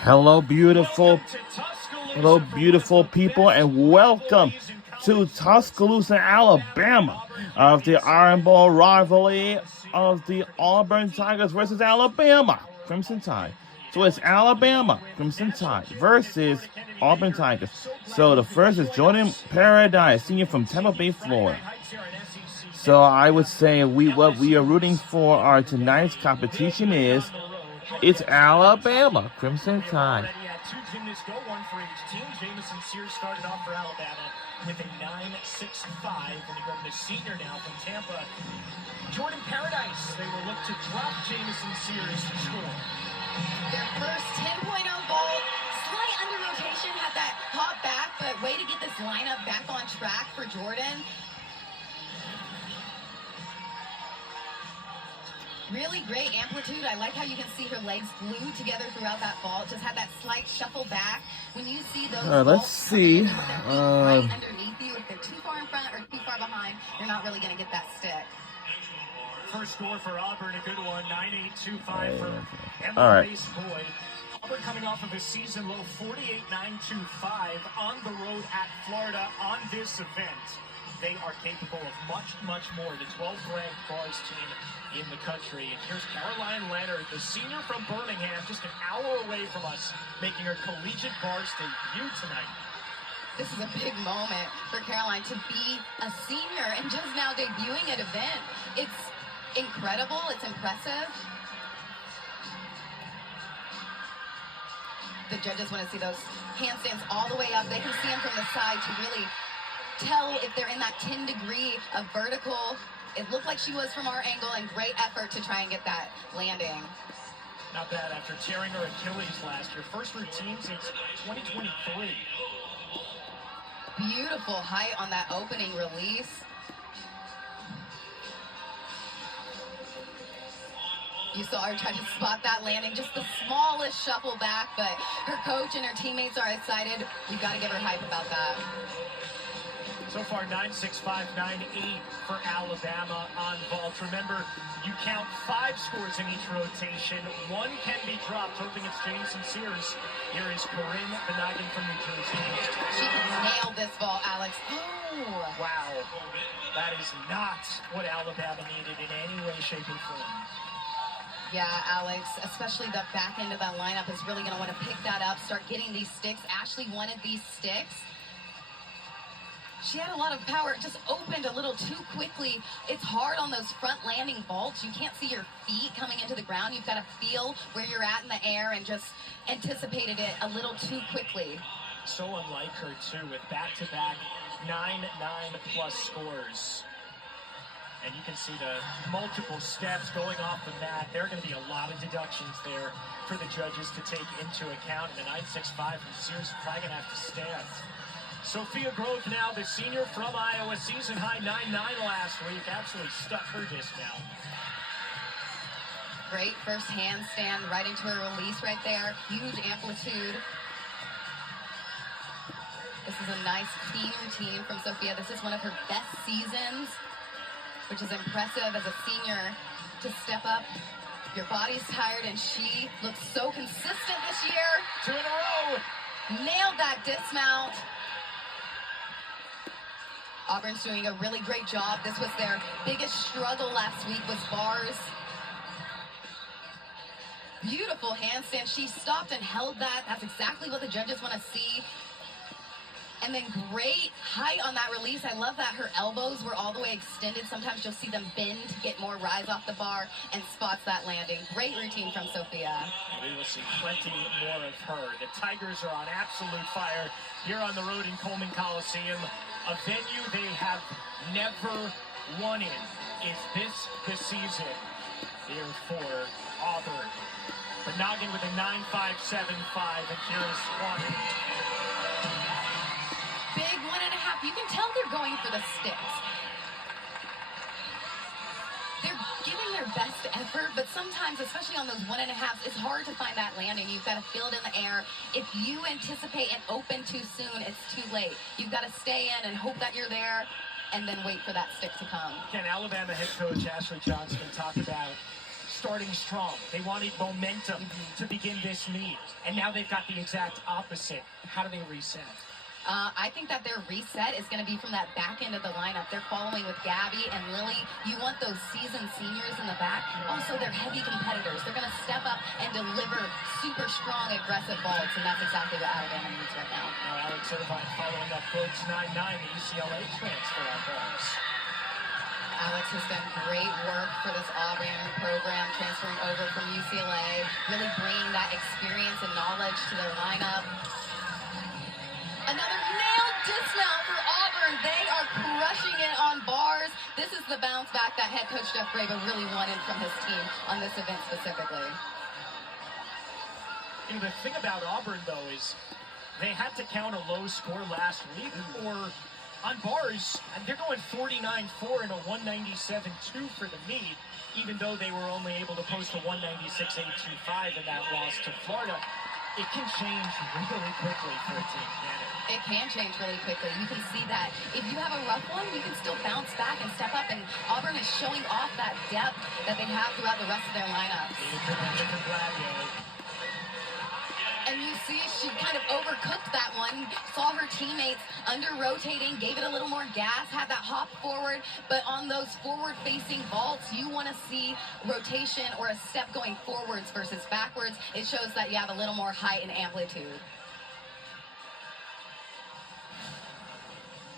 Hello, beautiful people, and welcome to Tuscaloosa, Alabama, of the Iron Bowl rivalry of the Auburn Tigers versus Alabama Crimson Tide. So it's Alabama Crimson Tide versus Auburn Tigers. So the first is Jordan Paradise, senior from Tampa Bay, Florida. So I would say what we are rooting for our tonight's competition is it's Alabama Crimson Tide. Two gymnasts go, one for each team. Jamison Sears started off for Alabama with a 9.65, and they go to the senior now from Tampa, Jordan Paradise. They will look to drop Jamison Sears to score. Their first 10.0 vault, slight under rotation, had that hop back, but way to get this lineup back on track for Jordan. Really great amplitude. I like how you can see her legs glued together throughout that vault. Just had that slight shuffle back. When you see those let's see. Right underneath you, if they're too far in front or too far behind, you're not really going to get that stick. First score for Auburn, a good one, 9.825 for Emma Race Boyd. Auburn coming off of a season low 48.925 on the road at Florida on this event. They are capable of much more. The 12th ranked bars team in the country. And here's Caroline Leonard, the senior from Birmingham, just an hour away from us, making her collegiate bars debut tonight. This is a big moment for Caroline to be a senior and just now debuting at event. It's incredible. It's impressive. The judges want to see those handstands all the way up. They can see them from the side to really tell if they're in that 10 degree of vertical. It looked like she was from our angle, and great effort to try and get that landing. Not bad after tearing her Achilles last year. First routine since 2023. Beautiful height on that opening release. You saw her try to spot that landing, just the smallest shuffle back, but her coach and her teammates are excited. We've got to give her hype about that. So far, 9.65, 9.8 for Alabama on vault. Remember, you count 5 scores in each rotation. One can be dropped, hoping it's Jamison Sears. Here is Corinne Benagin from New Jersey. She nailed this vault, Alex. Oh! Wow. That is not what Alabama needed in any way, shape, or form. Yeah, Alex, especially the back end of that lineup is really going to want to pick that up, start getting these sticks. Ashley wanted these sticks. She had a lot of power. It just opened a little too quickly. It's hard on those front landing vaults. You can't see your feet coming into the ground. You've got to feel where you're at in the air, and just anticipated it a little too quickly. So unlike her, too, with back-to-back 9-9+ scores. And you can see the multiple steps going off the mat. There are going to be a lot of deductions there for the judges to take into account. And the 9.65 from Sears is probably going to have to stand. Sophia Grove now, the senior from Iowa, season high 9.9 last week. Absolutely stuck her disc now. Great first handstand right into her release right there. Huge amplitude. This is a nice clean routine from Sophia. This is one of her best seasons, which is impressive as a senior to step up. Your body's tired, and she looks so consistent this year. 2 in a row. Nailed that dismount. Auburn's doing a really great job. This was their biggest struggle last week, was bars. Beautiful handstand. She stopped and held that. That's exactly what the judges want to see. And then great height on that release. I love that her elbows were all the way extended. Sometimes you'll see them bend to get more rise off the bar, and spots that landing. Great routine from Sophia. And we will see plenty more of her. The Tigers are on absolute fire here on the road in Coleman Coliseum. A venue they have never won in. Is this the season here for Auburn? Benagin with a 9.575, and here is Swanton. Big 1.5. You can tell they're going for the sticks. They're giving their best effort, but sometimes, especially on those 1.5s, it's hard to find that landing. You've got to feel it in the air. If you anticipate and open too soon, it's too late. You've got to stay in and hope that you're there, and then wait for that stick to come. Can Alabama head coach Ashley Johnston talk about starting strong. They wanted momentum to begin this meet, and now they've got the exact opposite. How do they reset? I think that their reset is going to be from that back end of the lineup. They're following with Gabby and Lily. You want those seasoned seniors in the back. Also, they're heavy competitors. They're going to step up and deliver super strong, aggressive vaults, and that's exactly what Alabama needs right now. Now, Alex Irvine following up Boots 9-9, the UCLA transfer on Bars. Alex has done great work for this Auburn program, transferring over from UCLA, really bringing that experience and knowledge to their lineup. Another nailed dismount for Auburn. They are crushing it on Bars. This is the bounce back that head coach Jeff Graba really wanted from his team on this event specifically. You know, the thing about Auburn, though, is they had to count a low score last week, or on Bars, and they're going 49-4 and a 197-2 for the meet, even though they were only able to post a 196-825 in that loss to Florida. It can change really quickly for a team, can it? It can change really quickly. You can see that. If you have a rough one, you can still bounce back and step up, and Auburn is showing off that depth that they have throughout the rest of their lineups. And you see she kind of overcooked that one, saw her teammates under-rotating, gave it a little more gas, had that hop forward, but on those forward-facing vaults, you want to see rotation or a step going forwards versus backwards. It shows that you have a little more height and amplitude.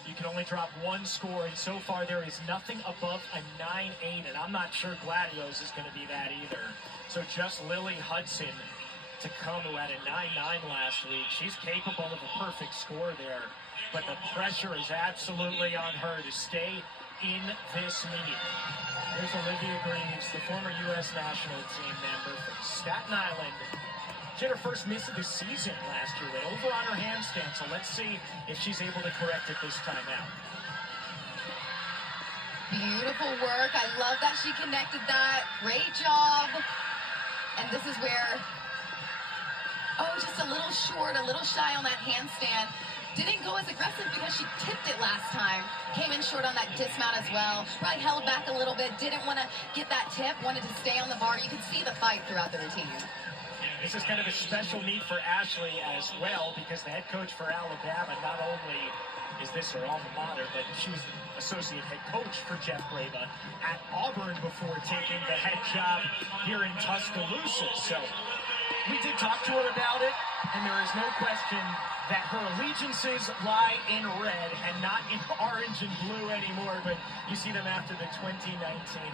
You can only drop one score, and so far there is nothing above a 9-8, and I'm not sure Gladios is going to be that either. So just Lily Hudson to come, who had a 9-9 last week. She's capable of a perfect score there, but the pressure is absolutely on her to stay in this meet. There's Olivia Greaves, the former U.S. national team member from Staten Island. She had her first miss of the season last year, went over on her handstand, so let's see if she's able to correct it this time out. Beautiful work. I love that she connected that. Great job. And this is where, oh, just a little short, a little shy on that handstand. Didn't go as aggressive because she tipped it last time. Came in short on that dismount as well. Probably held back a little bit. Didn't want to get that tip. Wanted to stay on the bar. You could see the fight throughout the routine. This is kind of a special meet for Ashley as well, because the head coach for Alabama, not only is this her alma mater, but she was the associate head coach for Jeff Graba at Auburn before taking the head job here in Tuscaloosa. So we did talk to her about it, and there is no question that her allegiances lie in red and not in orange and blue anymore, but you see them after the 2019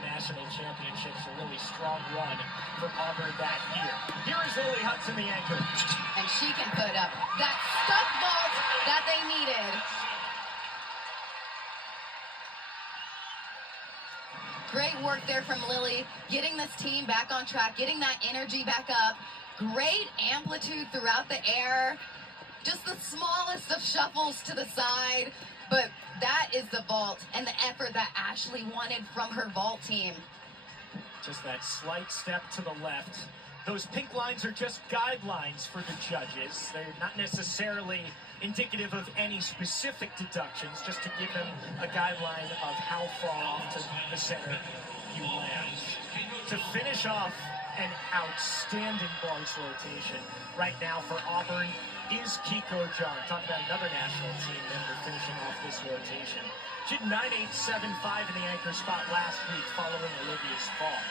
National Championships, a really strong run for Auburn that year. Here is Lily Hudson, the anchor. And she can put up that stuck vault that they needed. Great work there from Lily, getting this team back on track, getting that energy back up. Great amplitude throughout the air. Just the smallest of shuffles to the side, but that is the vault and the effort that Ashley wanted from her vault team. Just that slight step to the left. Those pink lines are just guidelines for the judges. They're not necessarily indicative of any specific deductions, just to give them a guideline of how far off to the center you land. To finish off an outstanding bars rotation right now for Auburn is Kiko John. Talk about another national team member finishing off this rotation. She had 9.875 in the anchor spot last week following Olivia's fall.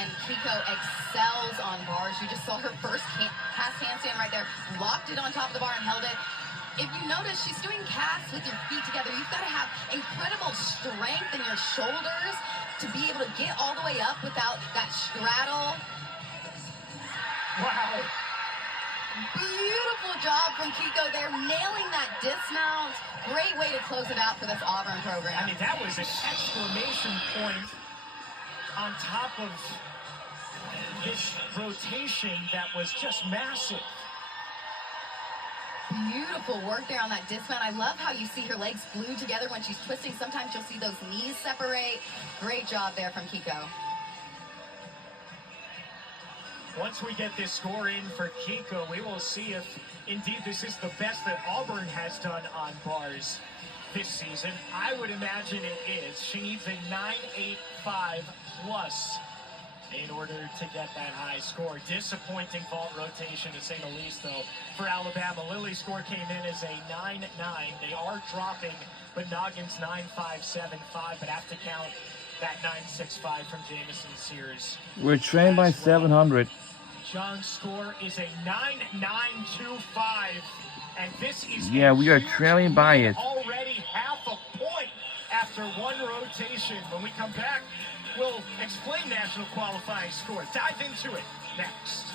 And Kiko excels on bars. You just saw her first cast handstand right there. Locked it on top of the bar and held it. If you notice, she's doing casts with your feet together. You've got to have incredible strength in your shoulders to be able to get all the way up without that straddle. Wow. Beautiful job from Kiko there, nailing that dismount. Great way to close it out for this Auburn program. I mean, that was an exclamation point on top of this rotation that was just massive. Beautiful work there on that dismount. I love how you see her legs glued together when she's twisting. Sometimes you'll see those knees separate. Great job there from Kiko. Once we get this score in for Kiko, we will see if indeed this is the best that Auburn has done on bars this season. I would imagine it is. She needs a 9.85 plus in order to get that high score. Disappointing vault rotation, to say the least, though, for Alabama. Lilly's score came in as a 9-9. They are dropping, but Noggins 9.575, but have to count that 9.65 from Jamison Sears. We're trained by 700. John's score is a 9.925, and this is Yeah, we are trailing by it. already half a point after one rotation. When we come back, we'll explain national qualifying scores. Dive into it next.